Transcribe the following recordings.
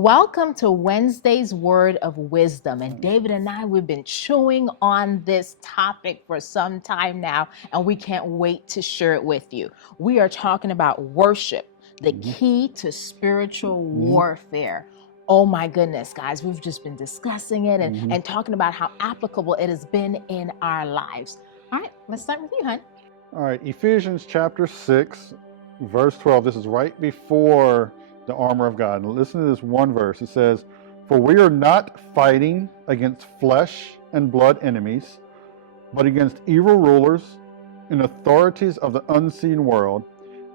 Welcome to Wednesday's Word of Wisdom. And David and I, we've been chewing on this topic for some time now, and we can't wait to share it with you. We are talking about worship, the key to spiritual warfare. Oh my goodness, guys, we've just been discussing it and talking about how applicable it has been in our lives. All right, let's start with you, hon. All right, Ephesians chapter 6, verse 12. This is right before the armor of God. And listen to this one verse. It says, "For we are not fighting against flesh and blood enemies, but against evil rulers and authorities of the unseen world,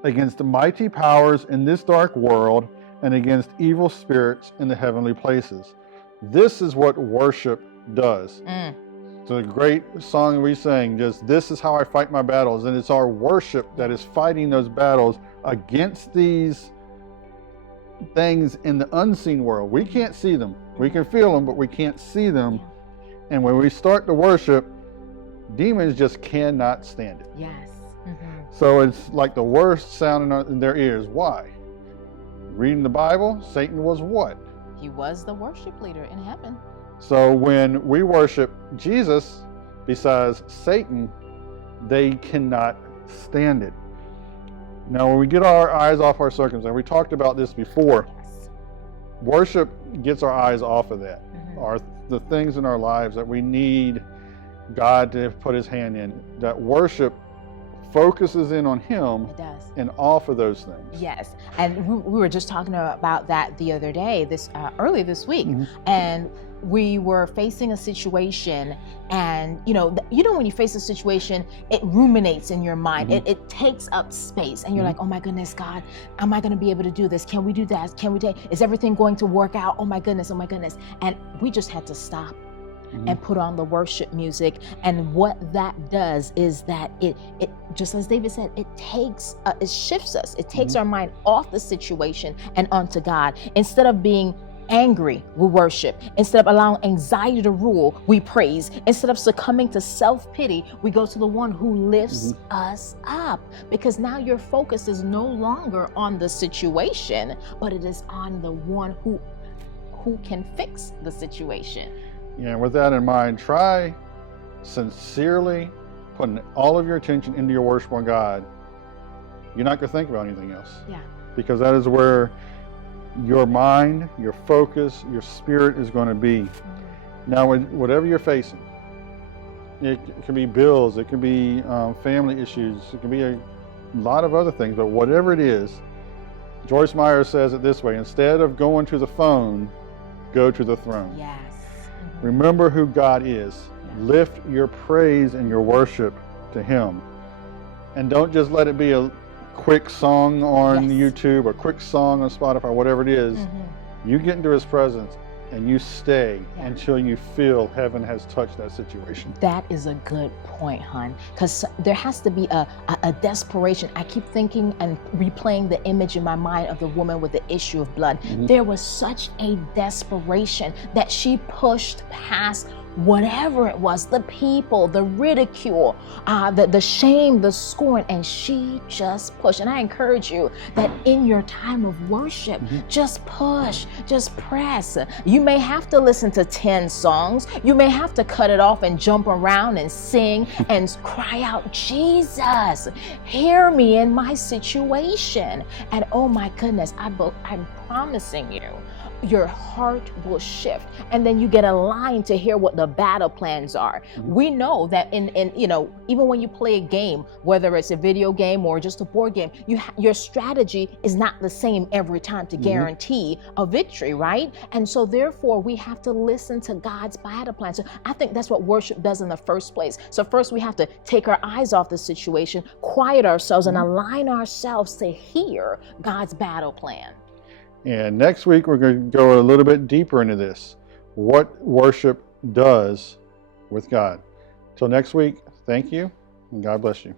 against the mighty powers in this dark world, and against evil spirits in the heavenly places." This is what worship does. It's a great song we sang, just "This is how I fight my battles." And it's our worship that is fighting those battles against these things in the unseen world. We can't see them. We can feel them, but we can't see them. And when we start to worship, demons just cannot stand it. Yes. So it's like the worst sound in their ears. Why? Reading the Bible, Satan was what? He was the worship leader in heaven. So when we worship Jesus, besides Satan, they cannot stand it. Now, when we get our eyes off our circumstance, we talked about this before. Yes. Worship gets our eyes off of that. The things in our lives that we need God to put His hand in. That worship focuses in on Him It does. and off of those things. Yes, and we were just talking about that the other day, early this week, and we were facing a situation, and you know when you face a situation, it ruminates in your mind. It takes up space, and you're like, oh my goodness, God, am I going to be able to do this? Can we do that? Is everything going to work out? Oh my goodness, and we just had to stop and put on the worship music. And what that does is that it just as David said, it shifts us. It takes our mind off the situation and onto God. Instead of being angry, we worship. Instead of allowing anxiety to rule, we praise. Instead of succumbing to self-pity, we go to the one who lifts us up. Because now your focus is no longer on the situation, but it is on the one who can fix the situation. Yeah, with that in mind, try sincerely putting all of your attention into your worship on God. You're not going to think about anything else. Yeah. Because that is where your mind, your focus, your spirit is going to be. Now, whatever you're facing, it can be bills, it can be family issues, it can be a lot of other things, but whatever it is, Joyce Meyer says it this way: instead of going to the phone, go to the throne. Yes. Remember who God is. Lift your praise and your worship to Him. And don't just let it be a quick song on YouTube or quick song on Spotify, whatever it is. You get into His presence and you stay until you feel heaven has touched that situation. That is a good point, hon, because there has to be a desperation. I keep thinking and replaying the image in my mind of the woman with the issue of blood. There was such a desperation that she pushed past whatever it was, the people, the ridicule, the shame, the scorn, and she just pushed. And I encourage you that in your time of worship, just push, just press. You may have to listen to 10 songs. You may have to cut it off and jump around and sing and cry out, Jesus, hear me in my situation. And oh my goodness, I'm promising you, your heart will shift, and then you get aligned to hear what the battle plans are. We know that in even when you play a game, whether it's a video game or just a board game, your strategy is not the same every time to guarantee a victory, right? And so therefore we have to listen to God's battle plan. So I think that's what worship does in the first place. So first we have to take our eyes off the situation, quiet ourselves, and align ourselves to hear God's battle plan. And next week, we're going to go a little bit deeper into this, what worship does with God. Till next week, thank you, and God bless you.